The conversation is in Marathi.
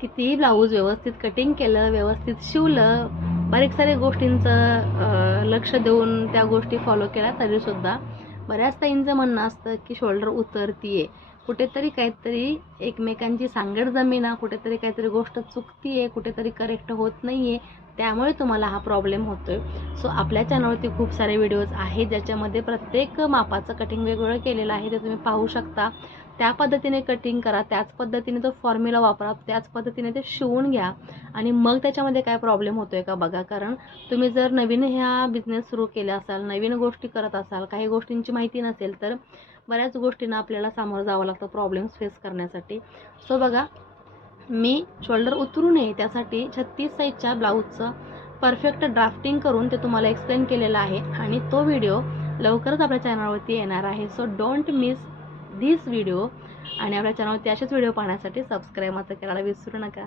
कितीही ब्लाऊज व्यवस्थित कटिंग केलं, व्यवस्थित शिवलं, बारीक साऱ्या गोष्टींचं लक्ष देऊन त्या गोष्टी फॉलो केल्या तरीसुद्धा बऱ्याच ताईंचं म्हणणं असतं की शोल्डर उतरतीये, कुठेतरी काहीतरी एकमेकांची सांगड जमेना, कुठेतरी काहीतरी गोष्ट चुकतीये, कुठेतरी करेक्ट होत नाहीये, त्यामुळे तुम्हाला हा प्रॉब्लेम होतोय. सो आपल्या चॅनलवरती खूप सारे व्हिडिओज आहेत ज्याच्यामध्ये प्रत्येक मापाचं कटिंग वेगवेगळं केलेलं आहे, ते तुम्ही पाहू शकता. त्या पद्धतीने कटिंग करा, त्याच पद्धतीने तो फॉर्म्युला वापरा, त्याच पद्धतीने ते शिवून घ्या आणि मग त्याच्यामध्ये काय प्रॉब्लेम होतोय का बघा. कारण तुम्ही जर नवीन ह्या बिझनेस सुरू केला असाल, नवीन गोष्टी करत असाल, काही गोष्टींची माहिती नसेल, तर बऱ्याच गोष्टींना आपल्याला सामोरं जावं लागतं प्रॉब्लेम्स फेस करण्यासाठी. सो बघा, मी शोल्डर उतरू नये त्यासाठी 36 साईजच्या ब्लाऊजचं परफेक्ट ड्राफ्टिंग करून ते तुम्हाला एक्सप्लेन केलेलं आहे आणि तो व्हिडिओ लवकरच आपल्या चॅनलवरती येणार आहे. So don't miss this video आणि आपल्या चॅनलवरती असेच व्हिडिओ पाहण्यासाठी सबस्क्राईब मात्र करायला विसरू नका.